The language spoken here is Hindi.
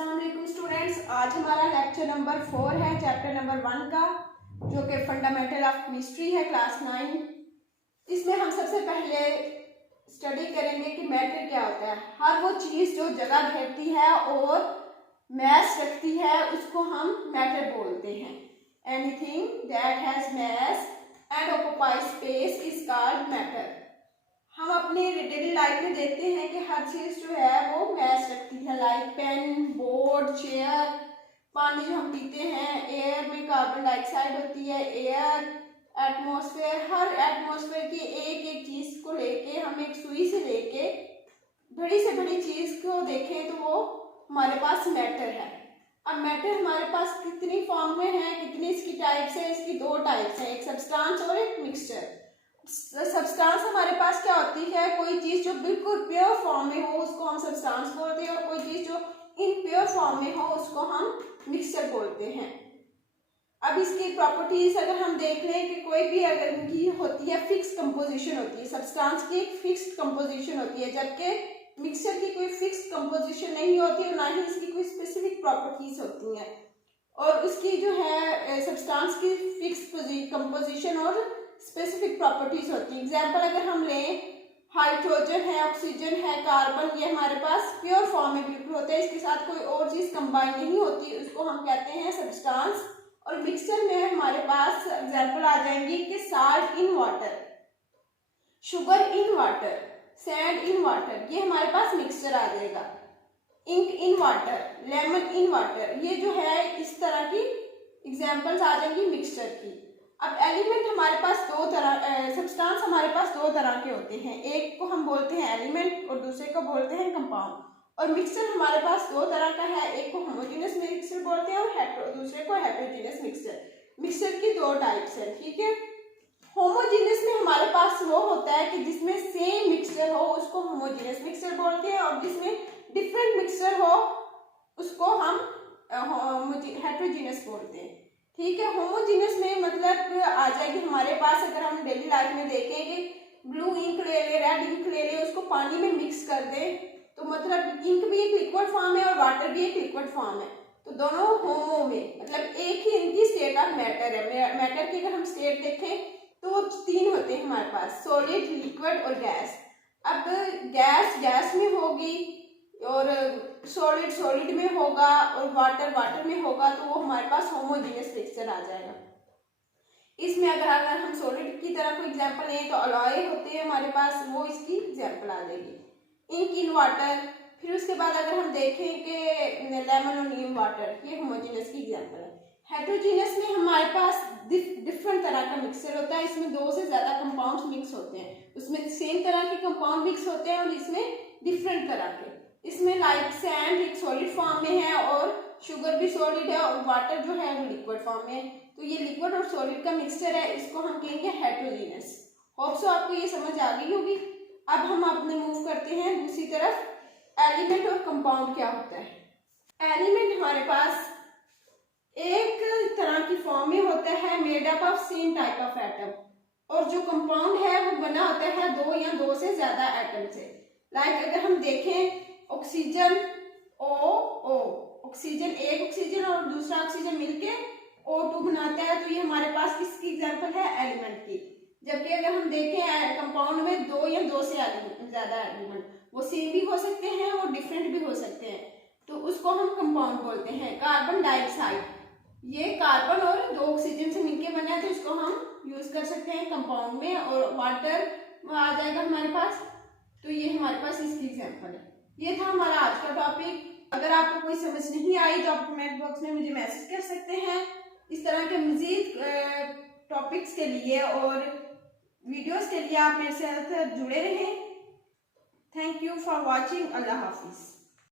अस्सलाम वालेकुम स्टूडेंट्स। आज हमारा लेक्चर नंबर 4 है चैप्टर नंबर 1 का, जो कि फंडामेंटल ऑफ केमिस्ट्री है, क्लास 9। इसमें हम सबसे पहले स्टडी करेंगे कि मैटर क्या होता है। हर वो चीज़ जो जगह घेरती है और मैस रखती है उसको हम मैटर बोलते हैं। Anything that has mass and occupies space is called matter. हम अपनी डेली लाइफ में देखते हैं कि हर चीज़ जो है वो मैस रखती है, लाइक पेन, बोर्ड, चेयर, पानी जो हम पीते हैं, एयर में कार्बन डाइऑक्साइड होती है, एयर, एटमॉस्फेयर। हर एटमॉस्फेयर की एक एक चीज़ को लेके हम एक सुई से लेके बड़ी से बड़ी चीज़ को देखें तो वो हमारे पास मैटर है। अब मैटर हमारे पास कितनी फॉर्म में है, कितनी इसकी टाइप्स है? इसकी दो टाइप्स हैं, एक सब्सटेंस और एक मिक्सचर। सब्सटेंस हमारे पास क्या होती है? कोई चीज जो बिल्कुल प्योर फॉर्म में हो उसको हम सब्सटेंस बोलते हैं, और कोई चीज जो इनप्योर फॉर्म में हो उसको हम मिक्सचर बोलते हैं। अब इसकी प्रॉपर्टीज अगर हम देख लें कि कोई भी अगर इनकी होती है फिक्स कंपोजिशन होती है, सब्सटेंस की एक फिक्स्ड कंपोजिशन होती है, जबकि मिक्सचर की कोई फिक्स कंपोजिशन नहीं होती और ना ही इसकी कोई स्पेसिफिक प्रॉपर्टीज होती हैं। और उसकी जो है सब्सटेंस की फिक्स कंपोजिशन और स्पेसिफिक प्रॉपर्टीज होती है। एग्जाम्पल अगर हम लें, हाइड्रोजन है, ऑक्सीजन है, कार्बन, ये हमारे पास प्योर फॉर्म में बिल्कुल होते हैं, इसके साथ कोई और चीज कंबाइन नहीं होती, उसको हम कहते हैं सब्सटेंस। और मिक्सचर में हमारे पास एग्जाम्पल आ जाएंगी कि salt in water, sugar in water, sand in water, ये हमारे पास मिक्सचर आ जाएगा। Ink in water, lemon in water, ये जो है इस तरह की एग्जाम्पल्स आ जाएंगी मिक्सचर की। अब एलिमेंट हमारे पास दो तरह, सब्सटेंस हमारे पास दो तरह के होते हैं, एक को हम बोलते हैं एलिमेंट और दूसरे को बोलते हैं कंपाउंड। और मिक्सचर हमारे पास दो तरह का है, एक को होमोजेनियस मिक्सचर बोलते हैं और दूसरे को हेटेरोजेनियस मिक्सचर। मिक्सचर की दो टाइप्स है, ठीक है। होमोजेनियस में हमारे पास वो होता है कि जिसमें सेम मिक्सचर हो उसको होमोजेनियस मिक्सचर बोलते हैं, और जिसमें डिफरेंट मिक्सचर हो उसको हम हेटेरोजेनियस बोलते हैं, ठीक है। होमोजेनियस में मतलब आ जाएगी हमारे पास, अगर हम डेली लाइफ में देखें कि ब्लू इंक ले ले, रेड इंक ले ले, उसको पानी में मिक्स कर दे, तो मतलब इंक भी एक लिक्विड फॉर्म है और वाटर भी एक लिक्विड फॉर्म है, तो दोनों होमो में मतलब एक ही इनकी स्टेट ऑफ मैटर है। मैटर की अगर हम स्टेट देखें तो तीन होते हैं हमारे पास, सॉलिड, लिक्विड और गैस। अब गैस में होगी और सॉलिड सॉलिड में होगा और वाटर वाटर में होगा, तो वो हमारे पास होमोजेनियस मिक्सचर आ जाएगा। इसमें अगर हम सॉलिड की तरह कोई एग्जांपल लें तो अलॉय होते हैं हमारे पास, वो इसकी एग्जांपल आ जाएगी। इंक इन वाटर, फिर उसके बाद अगर हम देखें कि लेमन और नीम वाटर, ये होमोजेनियस की एग्जांपल है। हेटेरोजेनियस में हमारे पास डिफरेंट तरह का मिक्सचर होता है, इसमें दो से ज्यादा कंपाउंड्स मिक्स होते हैं, उसमें सेम तरह के कंपाउंड मिक्स होते हैं और इसमें डिफरेंट तरह के। इसमें लाइक सैंड एक सॉलिड फॉर्म में है और शुगर भी सॉलिड है और वाटर जो है वो लिक्विड फॉर्म में है, तो ये लिक्विड और सॉलिड का मिक्सचर है, इसको हम कहेंगे हेटेरोजेनियस। होप सो आपको ये समझ आ गई होगी। अब हम अपने मूव करते हैं दूसरी तरफ, एलिमेंट और कंपाउंड क्या होता है। एलिमेंट हमारे पास एक तरह की फॉर्म में होता है, made up of same type of atom, और जो कंपाउंड है वो बना होता है दो या दो से ज्यादा एटम से। लाइक अगर हम देखें ऑक्सीजन, ऑक्सीजन, एक ऑक्सीजन और दूसरा ऑक्सीजन मिलके O2 बनाता है, तो ये हमारे पास किसकी एग्जांपल है? एलिमेंट की। जबकि अगर हम देखें कंपाउंड में दो या दो से ज्यादा एलिमेंट, वो सेम भी हो सकते हैं और डिफरेंट भी हो सकते हैं, तो उसको हम कंपाउंड बोलते हैं। कार्बन डाइऑक्साइड, ये कार्बन और दो ऑक्सीजन से मिलके बना है, तो इसको हम यूज कर सकते हैं कंपाउंड में। और वाटर आ जाएगा हमारे पास, तो ये हमारे पास इसकी एग्जांपल है। ये था हमारा आज का टॉपिक। अगर आपको कोई समझ नहीं आई तो आप कमेंट बॉक्स में मुझे मैसेज कर सकते हैं। इस तरह के मजीद टॉपिक्स के लिए और वीडियोस के लिए आप मेरे साथ जुड़े रहें। Thank you for watching. Allah Hafiz.